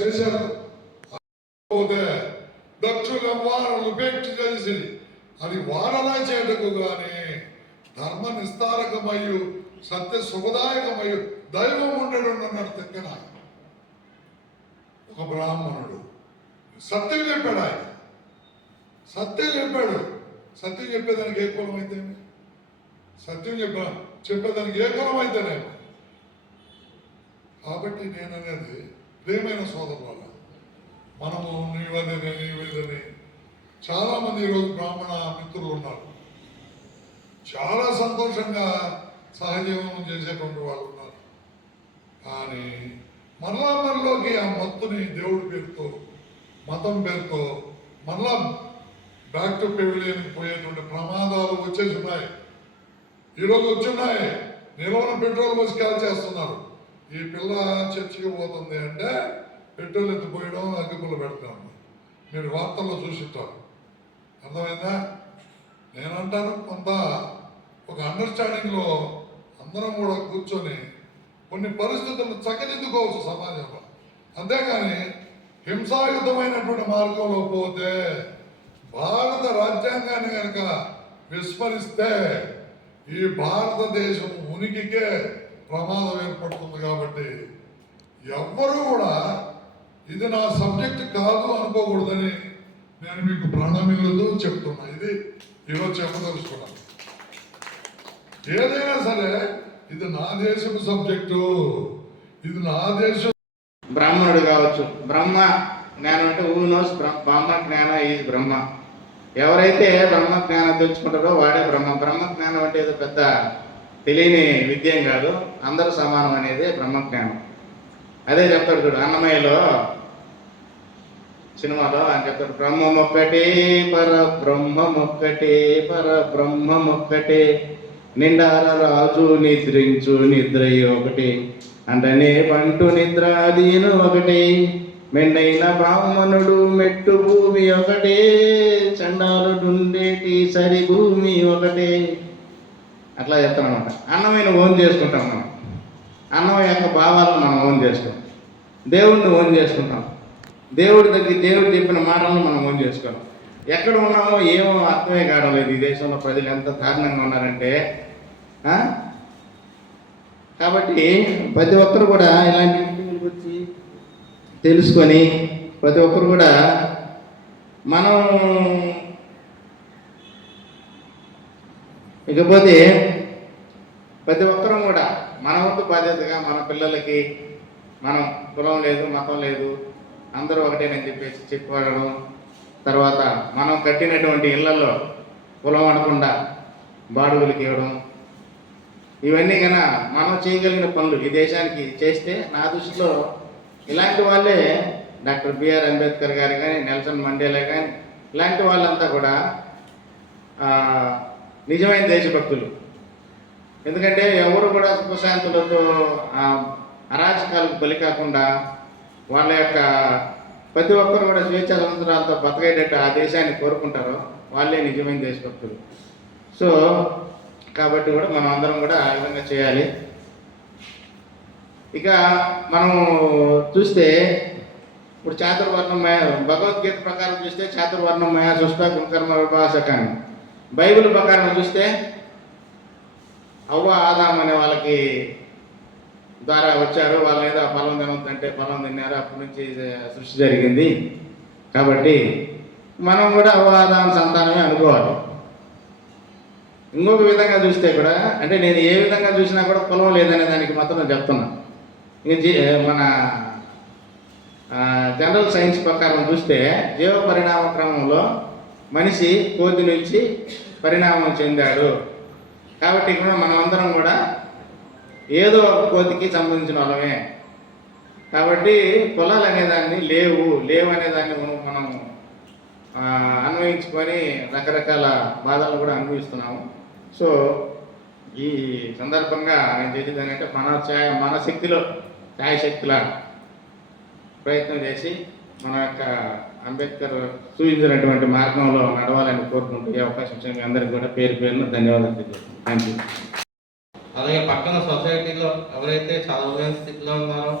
చేశారు. పోతే దక్షుల వారలు పెట్టి తెలిసి అది వారలా చేయటకు గాని ధర్మ నిస్తారకమయ్యు సత్య శుభదాయకమయ్యు దైవం ఉండడు అన్నాడు తెక్కన. ఒక బ్రాహ్మణుడు సత్యం చెప్పాడు. ఆయన సత్యం చెప్పాడు. సత్యం చెప్పేదానికి ఏ కులం అయితే సత్యం చెప్పేదానికి ఏ కులం అయితేనేమో. కాబట్టి నేననేది ప్రేమైన సోదరుల మనము నీవదని చాలా మంది ఈరోజు బ్రాహ్మణ మిత్రులు ఉన్నారు. చాలా సంతోషంగా సహజీవనం చేసేటువంటి వాళ్ళు ఉన్నారు. కానీ మనలోకి ఆ మత్తుని దేవుడి పేరుతో మతం పేరుతో మళ్ళా బ్యాక్ టు పెవిలియన్కి పోయేటువంటి ప్రమాదాలు వచ్చేసి ఉన్నాయి. ఈరోజు వచ్చున్నాయి. నిలవన పెట్రోల్ పోసి కాల్ చేస్తున్నారు. ఈ పిల్ల చర్చికి పోతుంది అంటే పెట్రోల్ ఎత్తిపోయడం అగ్గిపుల్ల పెడతాను. మీరు వార్తల్లో చూసిస్తారు. అర్థమైందా? నేనంటాను కొంత ఒక అండర్స్టాండింగ్లో అందరం కూడా కూర్చొని కొన్ని పరిస్థితులను చక్కదిద్దుకోవచ్చు సమాజంలో. అంతేగాని హింసాయుతమైనటువంటి మార్గంలో పోతే భారత రాజ్యాంగాన్ని కనుక విస్మరిస్తే ఈ భారతదేశం ఉనికికే ప్రమాదం ఏర్పడుతుంది. కాబట్టి ఎవ్వరూ కూడా ఇది నా సబ్జెక్ట్ కాదు అనుకోకూడదని నేను మీకు ప్రాణమిల్లుతూ చెప్తున్నా. ఇది ఈరోజు చెప్పదలుచుకున్నాను. ఏదైనా సరే ఇది నా దేశపు సబ్జెక్టు, ఇది నా దేశం. బ్రాహ్మణుడు కావచ్చు, బ్రహ్మ జ్ఞానం అంటే ఊ నోస్ బ్రహ్మ జ్ఞాన ఈజ్ బ్రహ్మ. ఎవరైతే బ్రహ్మ జ్ఞానం తెలుసుకుంటారో వాడే బ్రహ్మ. బ్రహ్మ జ్ఞానం అంటే ఏదో పెద్ద తెలియని విద్యం కాదు, అందరూ సమానం అనేది బ్రహ్మజ్ఞానం. అదే చెప్తాడు చూడు అన్నమయ్యలో సినిమాలో అని చెప్తాడు, బ్రహ్మమొక్కటే పర బ్రహ్మమొక్కటే పర బ్రహ్మమొక్కటే నిండార రాజు నిద్రించు నిద్రయ్య ఒకటి అంటనే పంటు నిద్ర అదీను ఒకటి మెండైన బ్రాహ్మణుడు మెట్టు భూమి ఒకటే చండాలుడుండేటి సరి భూమి ఒకటే. అట్లా చెప్తాను అనమాట. అన్నమైన ఓన్ చేసుకుంటాం మనం. అన్నం యొక్క భావాలను మనం ఓన్ చేసుకుంటాం. దేవుడిని ఓన్ చేసుకుంటాం. దేవుడు చెప్పిన మాటలను మనం ఓన్ చేసుకోవాలి. ఎక్కడ ఉన్నామో ఏమో అర్థమే కావడం లేదు. ఈ దేశంలో ప్రజలు ఎంత దారుణంగా ఉన్నారంటే. కాబట్టి ప్రతి ఒక్కరు కూడా ఇలాంటి మీటింగ్ల గురించి తెలుసుకొని ప్రతి ఒక్కరు కూడా మనం ఇకపోతే ప్రతి ఒక్కరూ కూడా మన వంతు బాధ్యతగా మన పిల్లలకి మనం కులం లేదు మతం లేదు అందరూ ఒకటేనని చెప్పేసి చెప్పుకోవడం, తర్వాత మనం కట్టినటువంటి ఇళ్లలో కులం అనకుండా బాడుగులకి ఇవ్వడం, ఇవన్నీ కన్నా మనం చేయగలిగిన పనులు ఈ దేశానికి చేస్తే నా దృష్టిలో ఇలాంటి వాళ్ళే డాక్టర్ బిఆర్ అంబేద్కర్ గారు కానీ నెల్సన్ మండేలా కానీ ఇలాంటి వాళ్ళంతా కూడా నిజమైన దేశభక్తులు. ఎందుకంటే ఎవరు కూడా సుఖశాంతులతో అరాచకాలకు బలి కాకుండా వాళ్ళ యొక్క ప్రతి ఒక్కరు కూడా స్వేచ్ఛ స్వతంత్రాలతో బతకేటట్టు ఆ దేశాన్ని కోరుకుంటారో వాళ్ళే నిజమైన దేశభక్తులు. సో కాబట్టి కూడా మనం అందరం కూడా ఆ విధంగా చేయాలి. ఇక మనం చూస్తే ఇప్పుడు చాతుర్వర్ణమయ భగవద్గీత ప్రకారం చూస్తే చాతుర్వర్ణమయ సుష్ట కుంకర్మ విభాషకాన్ని, బైబిల్ ప్రకారం చూస్తే అవ్వ ఆదాం అనే వాళ్ళకి ద్వారా వచ్చారు. వాళ్ళ మీద ఫలం తినొద్దంటే ఫలం తిన్నారు. అప్పటి నుంచి సృష్టి జరిగింది. కాబట్టి మనం కూడా అవ్వ ఆదాం సంతానమే అనుకోవాలి. ఇంకొక విధంగా చూస్తే కూడా అంటే నేను ఏ విధంగా చూసినా కూడా కులం లేదనే దానికి మాత్రం చెప్తున్నా. మన జనరల్ సైన్స్ ప్రకారం చూస్తే జీవ పరిణామ క్రమంలో మనిషి కోతి నుంచి పరిణామం చెందాడు. కాబట్టి ఇక్కడ మనం అందరం కూడా ఏదో ఒక కోతికి సంబంధించిన వాళ్ళమే. కాబట్టి కులాలు అనేదాన్ని లేవు అనేదాన్ని మనం అన్వయించుకొని రకరకాల బాధలు కూడా అనుభవిస్తున్నాము. సో ఈ సందర్భంగా నేను చేసేది ఏంటంటే మన శక్తిలో ఛాయశక్తిలా ప్రయత్నం చేసి మన యొక్క అంబేద్కర్ సూచించినటువంటి మార్గంలో నడవాలని కోరుకుంటూ ఈ అవకాశం ఇచ్చిన మీ అందరికీ కూడా పేరున ధన్యవాదాలు తెలియజేస్తాను. Thank you. అలాగే పక్కన సొసైటీలో ఎవరైతే చదవలేని స్థితిలో ఉన్నారో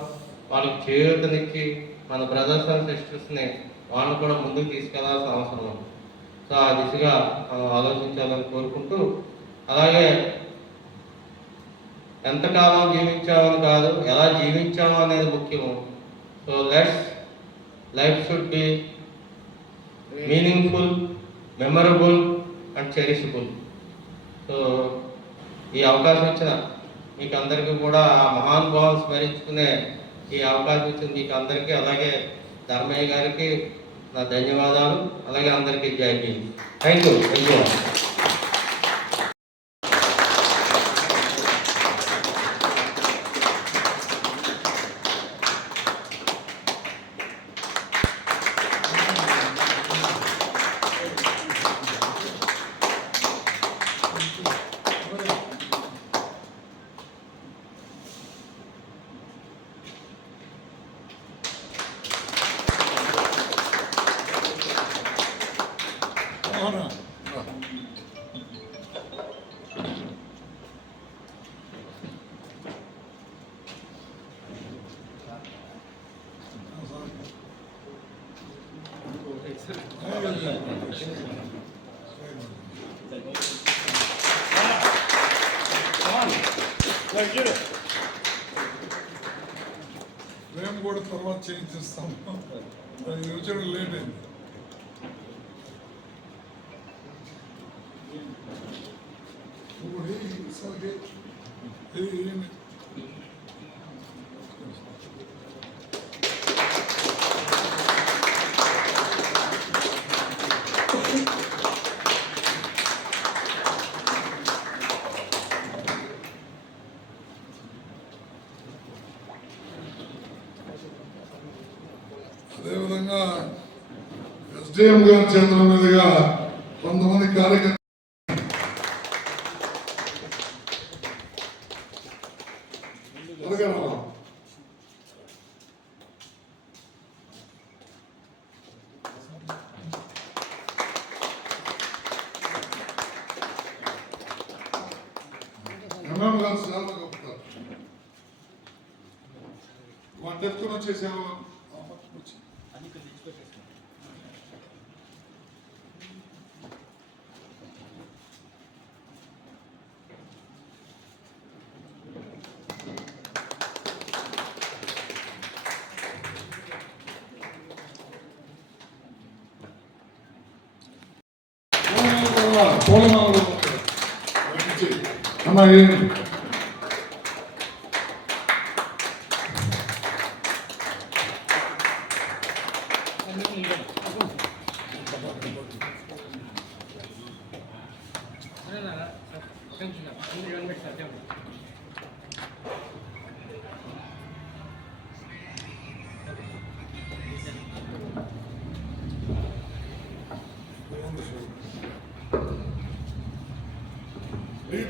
వాళ్ళకి చేయూతనిచ్చి మన బ్రదర్స్ అండ్ సిస్టర్స్ని వాళ్ళని కూడా ముందుకు తీసుకెళ్లాల్సిన అవసరం ఉంది. సో ఆ దిశగా మనం ఆలోచించాలని కోరుకుంటూ, అలాగే ఎంతకాలం జీవించామని కాదు, ఎలా జీవించాము అనేది ముఖ్యము. So life should be meaningful, memorable and cherishable. So ఈ అవకాశం ఇచ్చిన మీకు అందరికీ కూడా ఆ మహానుభావం స్మరించుకునే ఈ అవకాశం ఇచ్చిన మీకు అందరికీ, అలాగే ధర్మయ్య గారికి నా ధన్యవాదాలు. అలాగే అందరికీ జై భీమ్. Thank you. అవునా? మేము కూడా తర్వాత చేయించేస్తాము. వచ్చాడు లేట్ అయింది. అదేవిధంగా ఎస్డిఎం గారి చేతుల మీదుగా కొంతమంది కార్యకర్తలు ఎంఎం గారు చాలా గొప్పతారు. వాటి ఎత్తుకుని వచ్చేసావు. పూలమాలలు అన్నా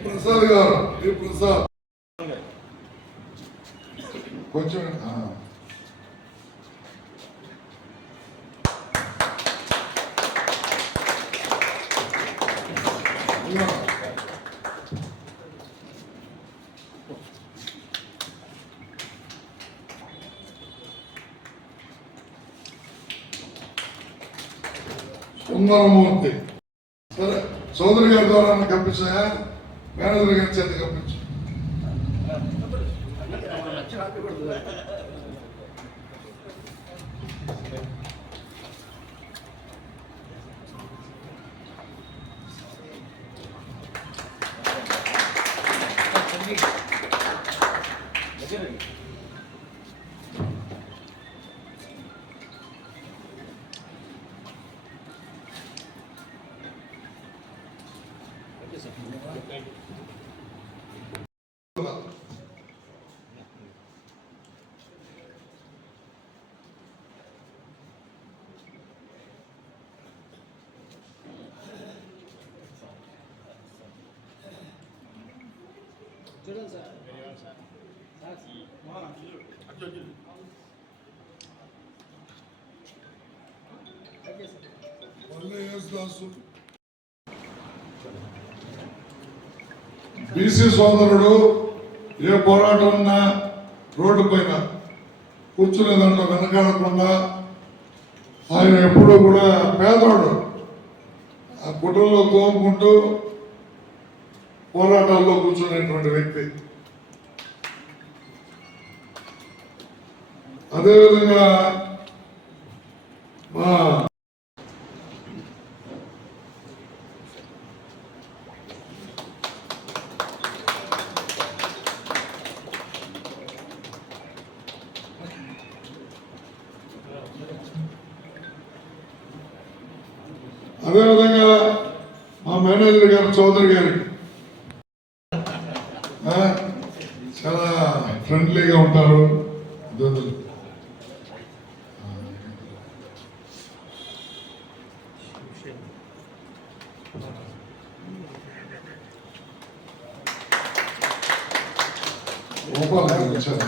ప్రసాద్ గారు, ప్రసాద్ కొంచెం సుందరమూర్తి. సరే, సోదరి గారి ద్వారా కప్పించాయా? మేనేజర్ గారి చేత కప్పించు. చూడండి సార్. బీసీ సోదరుడు ఏ పోరాటం ఉన్నా రోడ్డు పైన కూర్చునే దాంట్లో వెనకాడకుండా ఆయన ఎప్పుడూ కూడా పేదోడు ఆ గుడ్డల్లో తోముకుంటూ పోరాటాల్లో కూర్చునేటువంటి వ్యక్తి. అదేవిధంగా మా అదేవిధంగా మా మేనేజర్ గారు చౌదరి గారికి చాలా ఫ్రెండ్లీగా ఉంటారు. గోపాల్ గారు వచ్చారు.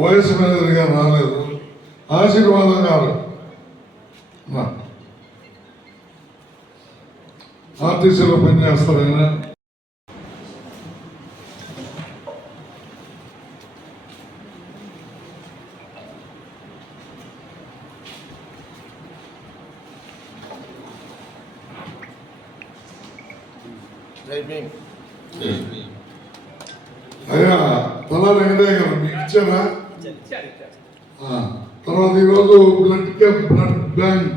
వైఎస్ మేనేజర్ గారు రాలేదు. ఆశీర్వాదం గారు ఆర్టీసీలో పనిచేస్తారు ఆయన. అయ్యా తలా వెంకటయ్య గారు మీకు ఇచ్చారా? తర్వాత ఈరోజు బ్లడ్ క్యాంప్, బ్లడ్ బ్యాంక్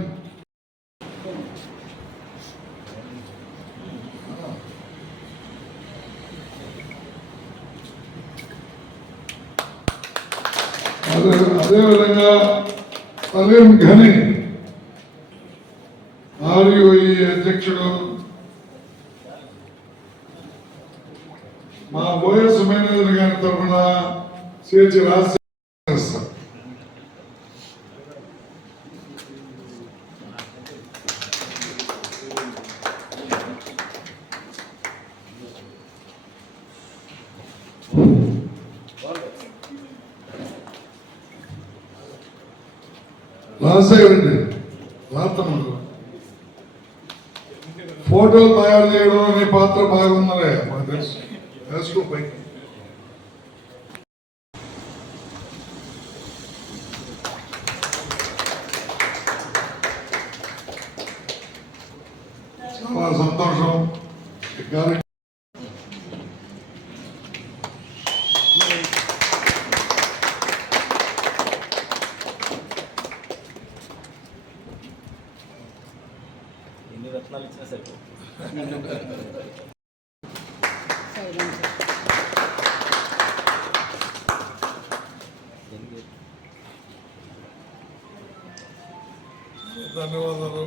అదేవిధంగా సలీం ఘని ఆర్యుఐ అధ్యక్షుడు, మా వైఎస్ మేనేజర్ గారి తరఫున సిహెచ్ రాజశేఖర్. రాజశేఖర్ రెడ్డి రాత్రములు ఫోటోలు తయారు చేయడం అనే పాత్ర బాగుందలే మాకు తెలుసు. వేసుకోపోయి చాలా సంతోషం. ఎన్ని రత్నాలు ఇచ్చినా సరిపో. ధన్యవాదాలు.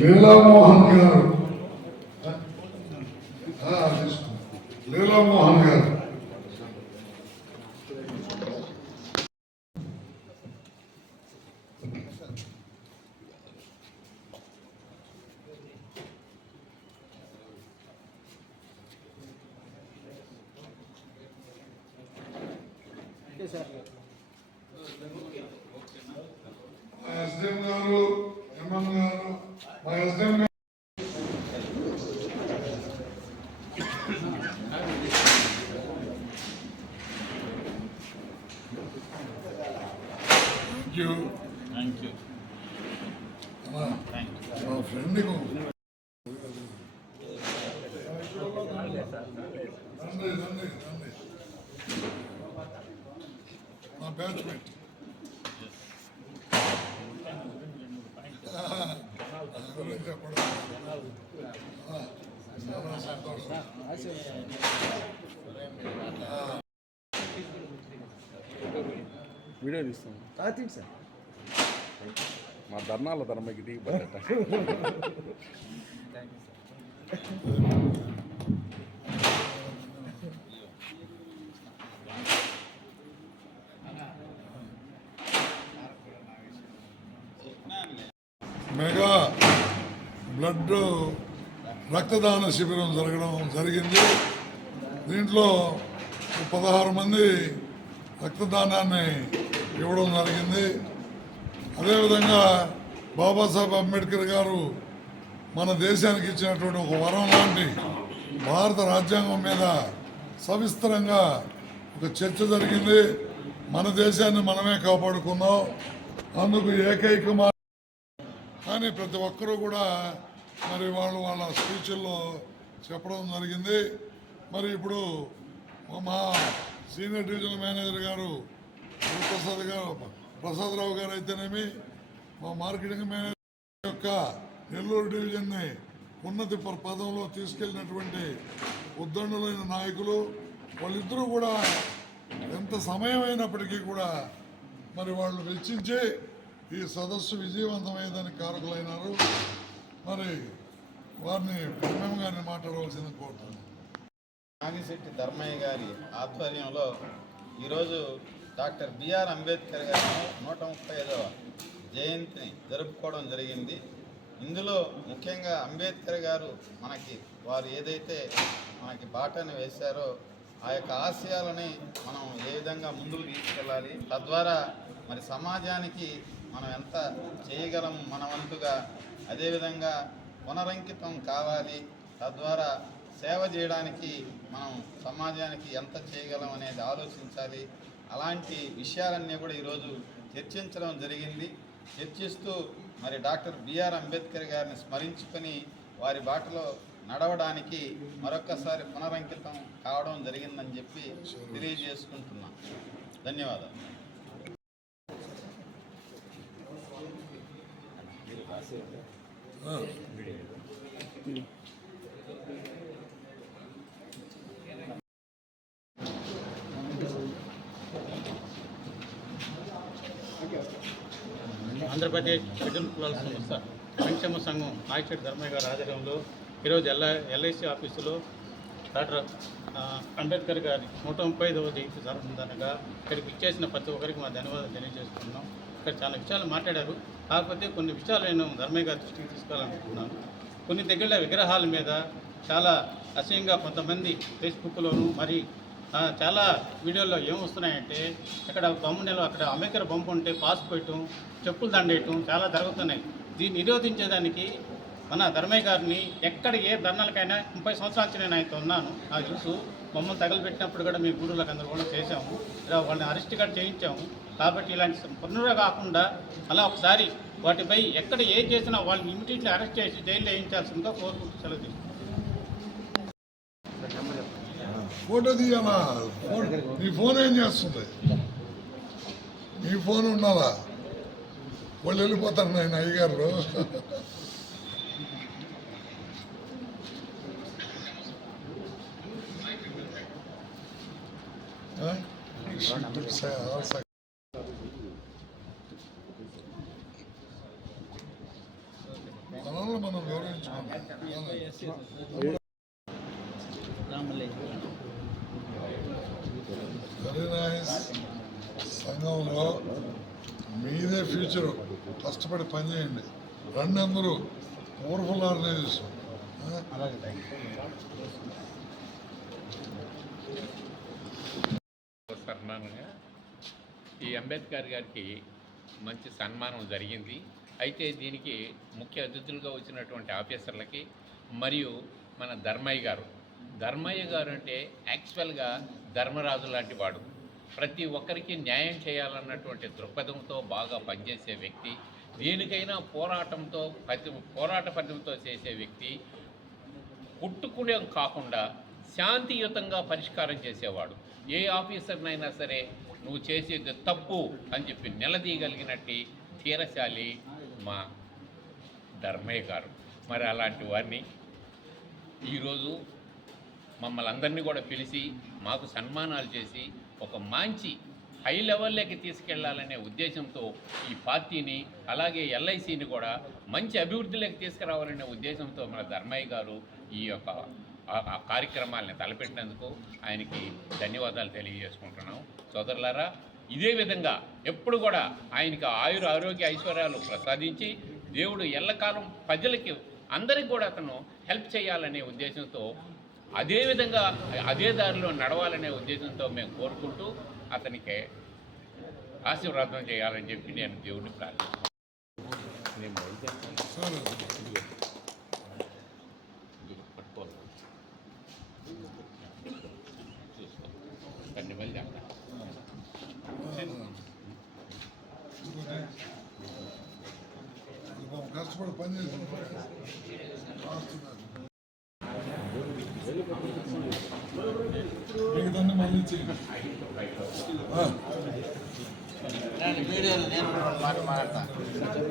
లీలామోహన్ గారు, లీలామోహన్ గారు మా ఎస్డిఎం గారు, ఎంఎం గారు, మా ఎస్డిఎం గారు థ్యాంక్ యూ. మా ఫ్రెండ్కి మా బ్యాచ్మేట్ వీడియో తీస్తాం సార్ మా ధర్నాల ధర్మకి దిగి పడట. మెగా బ్లడ్ రక్తదాన శిబిరం జరిగింది. దీంట్లో 16 మంది రక్తదానాన్ని ఇవ్వడం జరిగింది. అదేవిధంగా బాబాసాహెబ్ అంబేద్కర్ గారు మన దేశానికి ఇచ్చినటువంటి ఒక వరం లాంటి భారత రాజ్యాంగం మీద సవిస్తరంగా ఒక చర్చ జరిగింది. మన దేశాన్ని మనమే కాపాడుకుందాం, అందుకు ఏకైక కానీ ప్రతి ఒక్కరూ కూడా మరి వాళ్ళ స్పీచ్ల్లో చెప్పడం జరిగింది. మరి ఇప్పుడు మా సీనియర్ డివిజనల్ మేనేజర్ గారు ప్రసాదరావు గారు అయితేనేమి, మా మార్కెటింగ్ మేనేజర్ యొక్క నెల్లూరు డివిజన్ని ఉన్నతి పదంలో తీసుకెళ్ళినటువంటి ఉద్దండులైన నాయకులు, వాళ్ళిద్దరూ కూడా ఎంత సమయం అయినప్పటికీ కూడా మరి వాళ్ళు వెచ్చించి ఈ సదస్సు విజయవంతమయ్యేదానికి కారకులైనారు. మరి వారిని ఎంఎం గారిని మాట్లాడవలసింది కోరుతున్నాను. నాగిశెట్టి ధర్మయ్య గారి ఆధ్వర్యంలో ఈరోజు డాక్టర్ బిఆర్ అంబేద్కర్ గారి 135వ జయంతిని జరుపుకోవడం జరిగింది. ఇందులో ముఖ్యంగా అంబేద్కర్ గారు వారు ఏదైతే మనకి బాటను వేశారో ఆ యొక్క ఆశయాలని మనం ఏ విధంగా ముందుకు తీసుకెళ్ళాలి, తద్వారా మరి సమాజానికి మనం ఎంత చేయగలం మన వంతుగా, అదేవిధంగా పునరంకితం కావాలి, తద్వారా సేవ చేయడానికి మనం సమాజానికి ఎంత చేయగలం అనేది ఆలోచించాలి. అలాంటి విషయాలన్నీ కూడా ఈరోజు చర్చించడం జరిగింది. చర్చిస్తూ మరి డాక్టర్ బిఆర్ అంబేద్కర్ గారిని స్మరించుకొని వారి బాటలో నడవడానికి మరొక్కసారి పునరంకితం కావడం జరిగిందని చెప్పి తెలియజేసుకుంటున్నాం. ధన్యవాదాలు. ఆంధ్రప్రదేశ్ షెడ్యూల్ కులాల సంస్థ సంక్షేమ సంఘం నాగిశెట్టి ధర్మయ్య గారి ఆధ్వర్యంలో ఈరోజు ఎల్ఐసి ఆఫీసులో డాక్టర్ అంబేద్కర్ గారి 135వ జయంతి సందర్భంగా ఇక్కడికి ఇచ్చేసిన ప్రతి ఒక్కరికి మా ధన్యవాదాలు తెలియజేస్తున్నాం. ఇక్కడ చాలా విషయాలు మాట్లాడారు, కాకపోతే కొన్ని విషయాలు నేను ధర్మయ్య గారి దృష్టికి తీసుకోవాలనుకుంటున్నాను. కొన్ని దగ్గర విగ్రహాల మీద చాలా అసహ్యంగా కొంతమంది ఫేస్బుక్లోను మరి చాలా వీడియోల్లో ఏమొస్తున్నాయంటే అక్కడ బొమ్మలో అక్కడ అంబేద్కర్ బొమ్మ ఉంటే పాస్ పెట్టడం, చెప్పులు దండేయటం చాలా జరుగుతున్నాయి. దీన్ని నిరోధించేదానికి మన ధర్మయ్య గారిని ఎక్కడ ఏ ధర్నాలకైనా 30 సంవత్సరాల నుంచి నేను ఆయనతో ఉన్నాను, నాకు తెలుసు. మమ్మల్ని తగలబెట్టినప్పుడు కూడా మీ గురువులకు అందరూ కూడా చేసాము, వాళ్ళని అరెస్ట్ కూడా చేయించాము. కాబట్టి ఇలాంటి పునరుగా కాకుండా అలా ఒకసారి వాటిపై ఎక్కడ ఏం చేసినా వాళ్ళని ఇమీడియట్లీ అరెస్ట్ చేసి జైల్లో వేయించాల్సిందిగా కోరుకుంటూ సెలవు తీసుకుంటాం. ఫోటో తీయాలా? నీ ఫోన్ ఏం చేస్తుంది? నీ ఫోన్ ఉండాలా? వాళ్ళు వెళ్ళిపోతారు నేను అయ్యగారు. మనల్ని మనం గౌరవించుకోవాలి. Very nice. సంఘంలో మీదే ఫ్యూచరు, కష్టపడి పనిచేయండి. రండి అందరూ, పవర్ఫుల్ ఆర్గనైజేషన్. సన్మానంగా ఈ అంబేద్కర్ గారికి మంచి సన్మానం జరిగింది. అయితే దీనికి ముఖ్య అతిథులుగా వచ్చినటువంటి ఆఫీసర్లకి మరియు మన ధర్మయ్య గారు అంటే యాక్చువల్గా ధర్మరాజు లాంటి వాడు. ప్రతి ఒక్కరికి న్యాయం చేయాలన్నటువంటి దృక్పథంతో బాగా పనిచేసే వ్యక్తి, దేనికైనా పోరాట పద్ధతితో చేసే వ్యక్తి, కొట్టుకునే కాకుండా శాంతియుతంగా పరిష్కారం చేసేవాడు. ఏ ఆఫీసర్నైనా సరే నువ్వు చేసేది తప్పు అని చెప్పి నిలదీయగలిగినట్టు ధీరశాలి మా ధర్మయ్య గారు. మరి అలాంటి వారిని ఈరోజు మమ్మల్ని అందరినీ కూడా పిలిచి మాకు సన్మానాలు చేసి ఒక మంచి హై లెవెల్లోకి తీసుకెళ్లాలనే ఉద్దేశంతో ఈ పార్టీని అలాగే ఎల్ఐసిని కూడా మంచి అభివృద్ధిలోకి తీసుకురావాలనే ఉద్దేశంతో మన ధర్మయ్య గారు ఈ యొక్క కార్యక్రమాలని తలపెట్టినందుకు ఆయనకి ధన్యవాదాలు తెలియజేసుకుంటున్నాం. సోదరులారా, ఇదే విధంగా ఎప్పుడు కూడా ఆయనకి ఆరోగ్య ఐశ్వర్యాలు ప్రసాదించి దేవుడు ఎల్లకాలం ప్రజలకి అందరికీ కూడా అతను హెల్ప్ చేయాలనే ఉద్దేశంతో అదేవిధంగా అదే దారిలో నడవాలనే ఉద్దేశంతో మేము కోరుకుంటూ అతనికి ఆశీర్వాదం చేయాలని చెప్పి నేను దేవుడిని ప్రార్థిస్తున్నాను. నేను బయలుదేరుతాను. సరే. పట్టుకోవాలి. చూసుకో. అన్ని మళ్ళీ అక్కడ. కష్టపడి పని చేసి మిగతా మళ్ళీ ఇచ్చేయండి. వీడియోలు నేను మాట్లాడతాను.